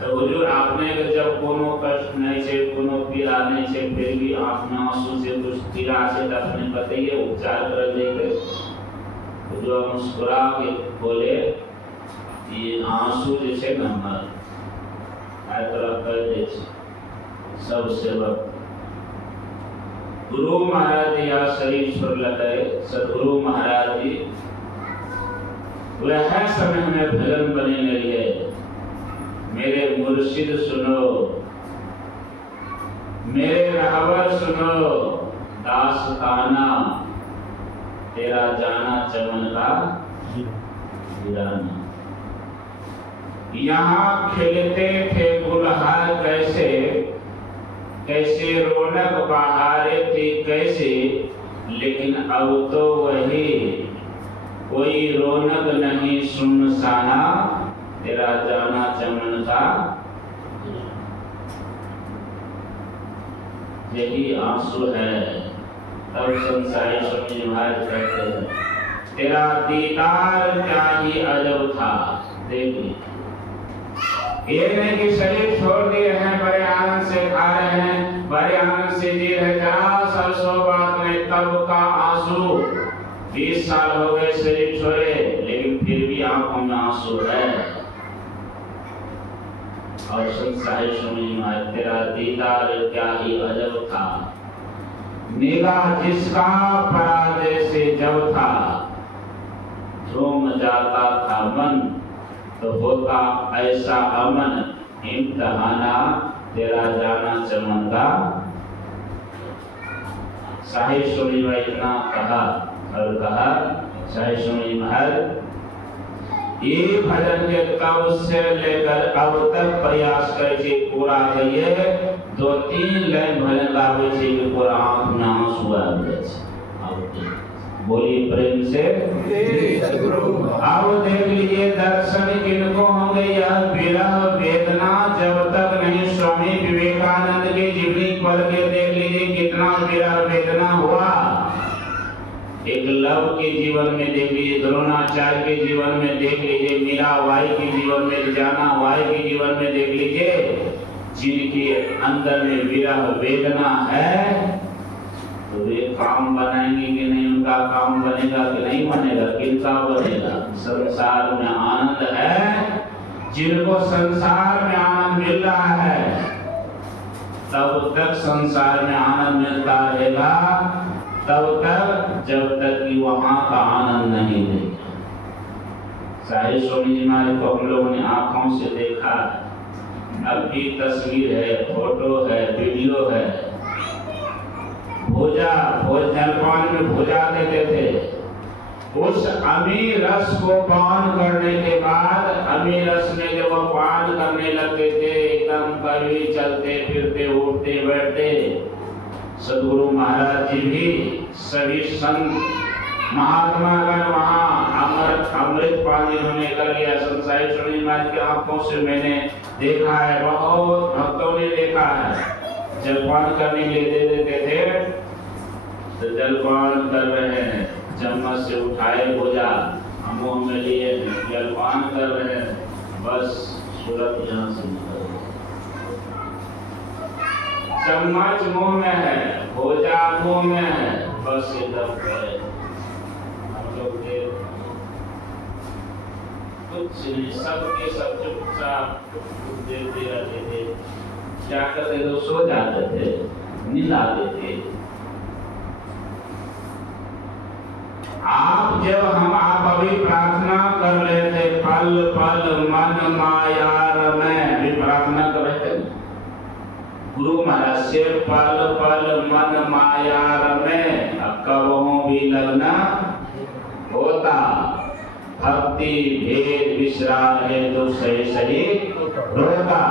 तो हुजूर आपने के जब कोनो कष्ट नहीं छे, कोनो पीड़ा नहीं छे, फिर भी आंख में आंसू से कुछ पीड़ा छे, तो अपने बताइए उपचार कर देंगे। हुजूर मुस्कुरा के बोले ये आंसू जे छे न हमर आइ तरह कर दे छे सब सेवक। गुरु महाराज जी यहाँ शरीर छोड़ लगे, सदगुरु महाराज जी वह समय में भजन बने नहीं है। मेरे मुर्शिद सुनो, मेरे रहबर सुनो, दास्ताना तेरा जाना चमन का वीराना। यहाँ खिलते थे गुलहार कैसे, कैसे रौनक बहारे थी कैसे, लेकिन अब तो वही कोई रौनक नहीं सुनसाना तेरा जाना चमन का। यही आंसू है। तब संसारी स्वामी महाराज कहते हैं तेरा दीदार क्या ही अजब था। देखिए ये नहीं कि शरीर छोड़ दिए हैं, बड़े आनंद से खा रहे हैं, बड़े आनंद से जी रहे, जरा सरसों बात नहीं, तब का आंसू। 20 साल हो गए शरीर छोड़े, लेकिन फिर भी आंखों में आंसू है। और संसारी स्वामी महाराज तेरा दीदार क्या ही अजब था, निगाह जिसका पराजय से जब था, झूम जाता था मन तो होता ऐसा अमन, इम्तहाना तेरा जाना चमन का। शाही स्वामी ने इतना कहा और कहा शाही स्वामी महाराज ये भजन के कब से लेकर अब तक प्रयास करके पूरा करिए। 2-3 लाइन भजन गावे छे कि पूरा आंख में आंसू आ जाए छे। बोलिए प्रेम से अब देख लीजिए दर्शन किनको होंगे यह विरह वेदना जब तक नहीं। स्वामी विवेकानंद के जीवनी पढ़ के देख लीजिए कितना विरह वेदना हुआ। एक लव के जीवन में देख लीजिए, द्रोणाचार्य के जीवन में देख लीजिए, मीराबाई के जीवन में, जानाबाई के जीवन में देख लीजिए, जिनके अंदर में विरह वेदना है तो वे काम बनाएंगे कि नहीं, उनका काम बनेगा कि नहीं बनेगा, किनका बनेगा। संसार में आनंद है, जिनको संसार में आनंद मिल रहा है तब तक संसार में आनंद मिलता रहेगा, तब तक जब तक कि वहां का आनंद नहीं देगा। शाही स्वामी जी महाराज को हम लोगों ने आंखों से देखा, अब भी तस्वीर है, फोटो है, वीडियो है। भोज जलपान में भोजा देते थे। उस अमीर रस को पान करने के बाद, अमीर रस में जब वो पान करने लगते थे, एकदम कड़वी चलते फिरते उठते बैठते। सदगुरु महाराज जी भी सभी संत महात्मागण वहाँ अमृत पानी उन्होंने कर लिया। संसारी स्वामी महाराज की आंखों से मैंने देखा है, बहुत भक्तों ने देखा है। जलपान करने के लिए दे देते थे तो जलपान कर रहे हैं, चम्मच से उठाए भोजा मुंह में लिए जलपान कर रहे हैं, बस सूरत यहाँ से निकल गई। चम्मच मुंह में है, भोजा मुंह में है, बस एकदम हम लोग के कुछ नहीं, सबके सब चुपचाप देते रहते थे। क्या करते थे, सो जाते थे, नींद आते थे। आप अभी प्रार्थना कर रहे थे, पल पल मन माया में भी प्रार्थना कर रहे थे। गुरु महाराज से पल पल मन माया में कबहू भी लगना होता। भक्ति भेद विश्राम है तो सही सही रोता।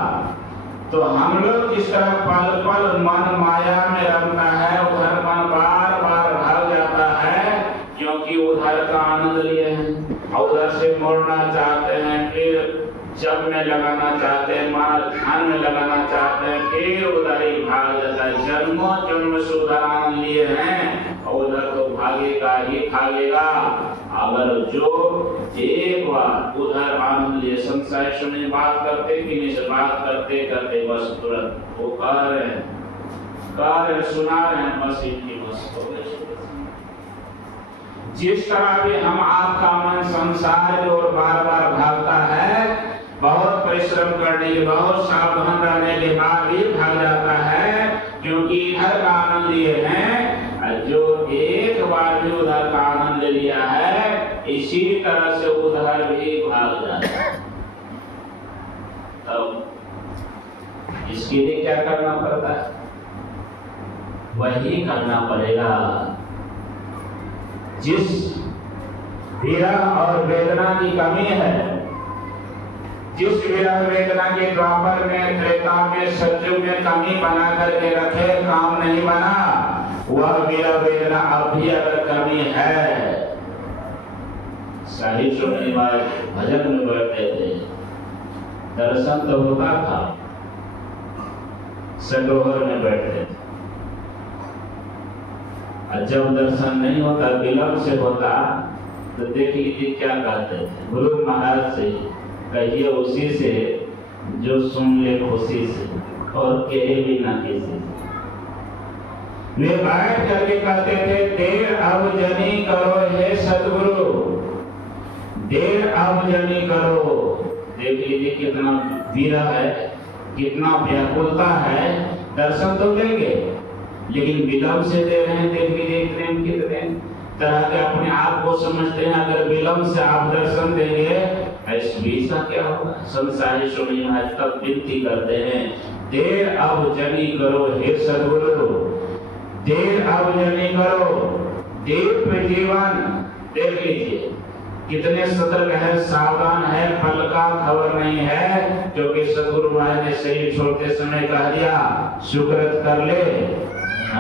तो हम लोग जिस तरह पल पल मन माया में रमता है, उधर मन बार बार भाग जाता है, क्योंकि उधर का आनंद लिए हैं, उधर से मोड़ना चाहते हैं, फिर जब में लगाना चाहते हैं, माल ध्यान में लगाना चाहते हैं, फिर उधर ही भाग जाता है। जन्मों जन्म से उधर आनंद लिए हैं और उधर तो भागेगा ही भागेगा। अगर जो एक बार उधर आनंद लिए संसार सुने बात करते कि नहीं से बात करते करते बस तुरंत वो कह रहे हैं सुना रहे हैं, बस इनकी बस हो गई। जिस तरह भी हम आपका मन संसार की ओर बार बार भागता है, बहुत परिश्रम करने के बहुत सावधान रहने के बाद भी भाग जाता है, क्योंकि इधर का आनंद लिए हैं। जो एक बार भी उधर का आनंद ले लिया है, इसी तरह से उधर भी भाग जाता है। अब इसके लिए क्या करना पड़ता है? वही करना पड़ेगा जिस विरह और वेदना की कमी है, जिस विरह वेदना के द्वापर में, त्रेता में, सतयुग में कमी बना करके रखे, काम नहीं बना, वह विरह वेदना अब भी अगर कमी है। साहिब सुनने वाले भजन में बैठते थे, दर्शन तो होता था, सरोवर में बैठते थे, और जब दर्शन नहीं होता, विलंब से होता, तो देखिए क्या कहते थे गुरु महाराज से, कहिए उसी से जो सुन ले खुशी से और कहे भी ना किसी से। वे बैठ करके कहते थे, देर अब जनी करो हे सतगुरु, देर अब जनी करो। देख लीजिए कितना विरह है, कितना व्याकुलता है। दर्शन तो देंगे, लेकिन विलंब से दे रहे हैं। देख लीजिए कितने तरह के अपने आप को समझते हैं। अगर विलंब से आप दर्शन देंगे, ऐसा क्या होगा? संसारी सुनी महाराज तब विनती करते हैं, देर अब जनी करो हे सद्गुरु, देर अब जनी करो, देव पे जीवन। देख लीजिए कितने सतर्क है, सावधान है, फल का खबर नहीं है, क्योंकि सद्गुरु महाराज ने शरीर छोड़ते समय कह दिया, सुकृत कर ले,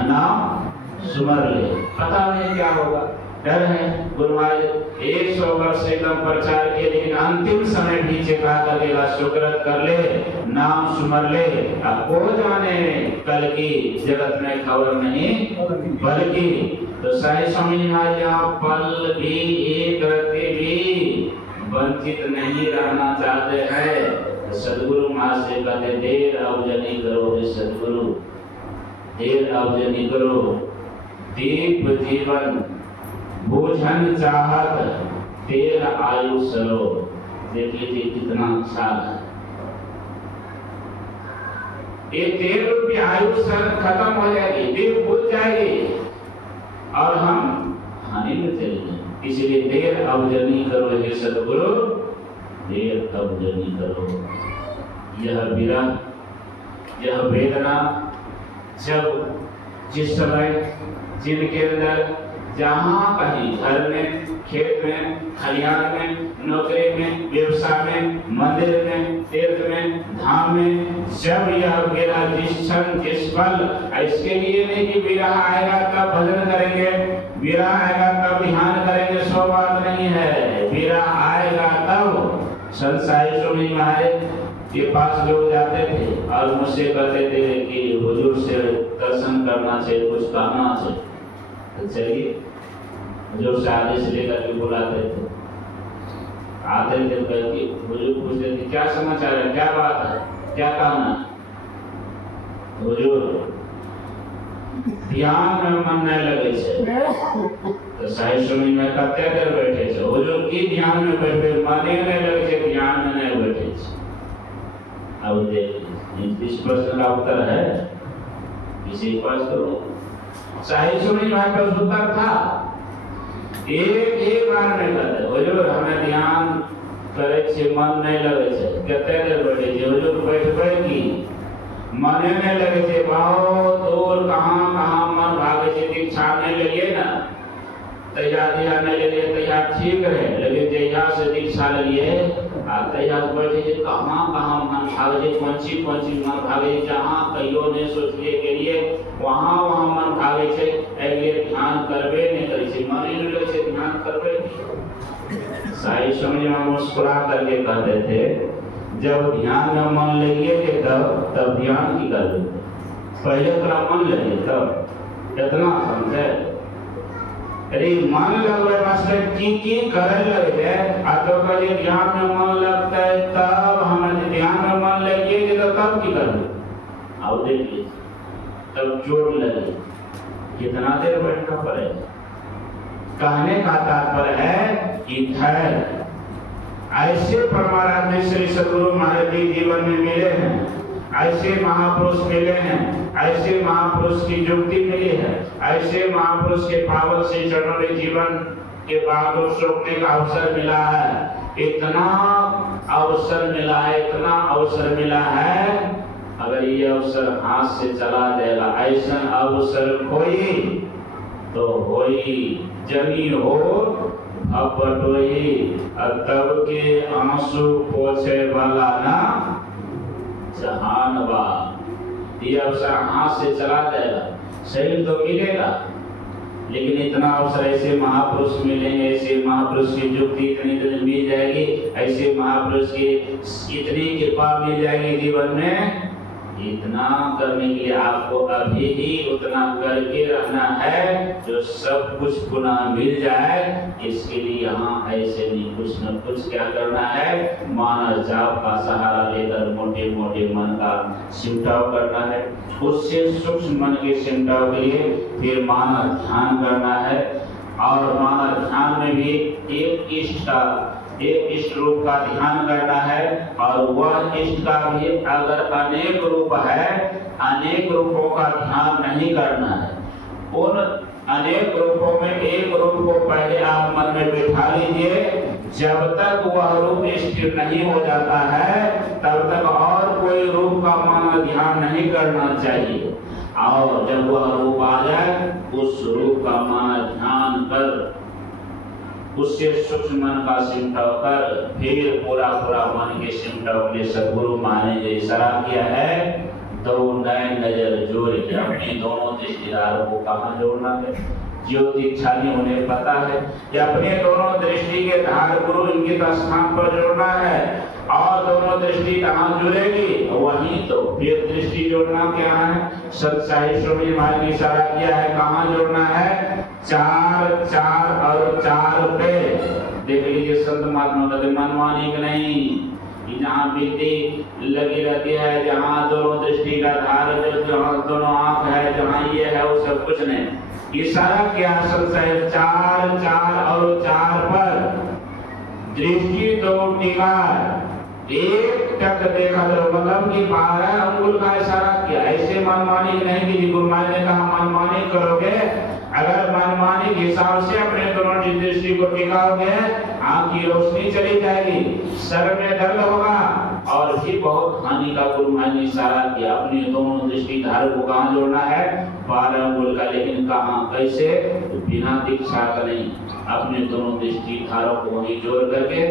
नाम सुमर ले। पता नहीं क्या होगा, डर है। गुरु महाराज 100 वर्ष एकदम प्रचार किए, लेकिन अंतिम समय पीछे कहा करेगा, सुकृत कर ले, नाम सुमर ले। अब को जाने कल की जगत में खबर नहीं, बल्कि तो साई स्वामी महाराज यहाँ पल भी एक रत्ती भी वंचित नहीं रहना चाहते हैं। सदगुरु महाराज से कहते, देर अब जनी करो हे सदगुरु, देर अब जनी करो, दीप जीवन बूझन चाहत, तेर आयु सरो। देख लीजिए कितना अच्छा है। ये 13 रूपी आयु सर खत्म हो जाएगी, दीप बुझ जाएगी और हम हानि में चले जाएंगे। इसलिए देर अब जनी करो हे सतगुरु, देर अब जनी करो। यह विरह, यह वेदना, जब जिस समय जिनके अंदर जहाँ कहीं घर में, खेत में, खलिहान में, नौकरी में, व्यवसाय में, मंदिर में, तीर्थ में, धाम में, जब यह विरह जिस क्षण जिस पल, इसके लिए नहीं कि विरह आएगा तब भजन करेंगे, विरह आएगा तब ध्यान करेंगे, सो बात नहीं है। विरह आएगा तब। संसारी स्वामी महाराज के पास लोग जाते थे और मुझसे कहते थे कि हुजूर से दर्शन करना चाहिए, कुछ कहना चाहिए। तो चलिए, हुजूर से आदेश लेकर के बुलाते थे, आते थे, करके हुजूर पूछते थे, क्या समाचार है, क्या बात है, क्या कहना? हुजूर ध्यान में मन नहीं लगे छे। तो साई स्वामी में कते देर बैठे छे, हुजूर की ध्यान में बैठे, मने नहीं लगे छे, ध्यान में नहीं बैठे छे। अब देखिए इस प्रश्न का उत्तर है, किसी पास करो। साई स्वामी महाराज का उत्तर था, एक बार में कहते, हुजूर हमें ध्यान करे छे, मन नहीं लगे छे, कते देर बैठे छे? हुजूर बैठबे की मने नहीं लगे छे, बहुत दूर कहाँ मन भागे छे, दीक्षा नहीं लगे ना, तैयार नहीं लगे, तैयार ठीक रहे, लेकिन जहिया से दीक्षा लगे तैयार बैठे छे, कहाँ मन भागे, पंची मन भागे, जहाँ कहियो नहीं सोचलिए के लिए वहाँ मन भागे छे, एलिए ध्यान करबे नहीं करे छे, मन नहीं लगे छे, ध्यान करबे। साई स्वामी मुस्कुरा करके कहते थे, जब ध्यान में मन लगे तब ध्यान की कर देते, पहले तेरा मन लगे तब। इतना समझे? अरे मन लगवे वास्ते की करे लगे आ तो कहे ध्यान में मन लगता है तब हमारे ध्यान में मन लगे तो तब की करूं अब देखिए तब चोट लगी कितना देर बैठना पड़े। कहने का तात्पर्य है कि धैर्य ऐसे परमाराध्य श्री सद्गुरु महाराज जी जीवन में मिले हैं, ऐसे महापुरुष मिले हैं, ऐसे महापुरुष की युक्ति मिली है, ऐसे महापुरुष के पावन से चरणों में जीवन के बाद सोचने का अवसर मिला है। इतना अवसर मिला है, इतना अवसर मिला है, अगर ये अवसर हाथ से चला जाएगा ऐसा अवसर कोई तो होई जनी हो अब बटोई तब के आंसू पोछे वाला ना जहान बा। ये अवसर हाथ से चला जाएगा शरीर तो मिलेगा, लेकिन इतना अवसर ऐसे महापुरुष मिलेंगे, ऐसे महापुरुष की युक्ति इतनी मिल जाएगी, ऐसे महापुरुष की इतनी कृपा मिल जाएगी जीवन में। इतना करने के लिए आपको अभी ही उतना करके रहना है जो सब कुछ पुनः मिल जाए। इसके लिए यहाँ ऐसे नहीं कुछ न कुछ क्या करना है, मानव जाप का सहारा लेकर मोटे मोटे मन का सिमटाव करना है। उससे सूक्ष्म मन के सिमटाव के लिए फिर मानव ध्यान करना है, और मानव ध्यान में भी एक इष्ट रूप का ध्यान करना है, और वह इष्ट का भी अगर अनेक रूप है, अनेक रूपों का ध्यान नहीं करना है। उन अनेक रूपों में एक रूप को पहले आप मन में बिठा लीजिए। जब तक वह रूप स्थिर नहीं हो जाता है तब तक और कोई रूप का मन ध्यान नहीं करना चाहिए, और जब वह रूप आ जाए उस रूप का मन ध्यान कर उससे सूक्ष्म मन का सिमटाव कर फिर पूरा मन के सिमटाव के सद्गुरु माने जो इशारा किया है, दो नए नजर जोड़ के अपने दोनों दृष्टिदारों को कहाँ जोड़ना है। ज्योतिषाली उन्हें पता है कि अपने दोनों दृष्टि के धार गुरु इंगित स्थान पर जोड़ना है, और दोनों दृष्टि कहाँ जुड़ेगी वहीं तो फिर दृष्टि जोड़ना क्या है। सत्साई स्वामी महाराज ने इशारा किया है कहाँ जोड़ना है, चार चार और चार पे। देख लीजिए संत महात्मा कहते मनमानी की नहीं, जहाँ विधि लगी रहती है, जहाँ दोनों दृष्टि का धार, जहाँ दोनों आंख है, जहाँ ये है वो सब कुछ नहीं। इशारा क्या है, चार चार और चार पर दृष्टि दो टिकार एक टक देखा, मतलब कि 12 अंगुल का इशारा किया। ऐसे मनमानी नहीं कि गुरु महाराज ने कहा मनमानी करोगे, अगर मनमानी के हिसाब से अपने दोनों दृष्टि को टिकाओगे आंख की रोशनी चली जाएगी, सर में दर्द होगा, और भी बहुत हानि का गुरु महाराज ने इशारा किया। अपने दोनों दृष्टि धार को कहाँ जोड़ना है, 12 अंगुल का, लेकिन कहाँ कैसे, बिना दीक्षा का नहीं, अपने दोनों दृष्टि धारों को वहीं जोड़ करके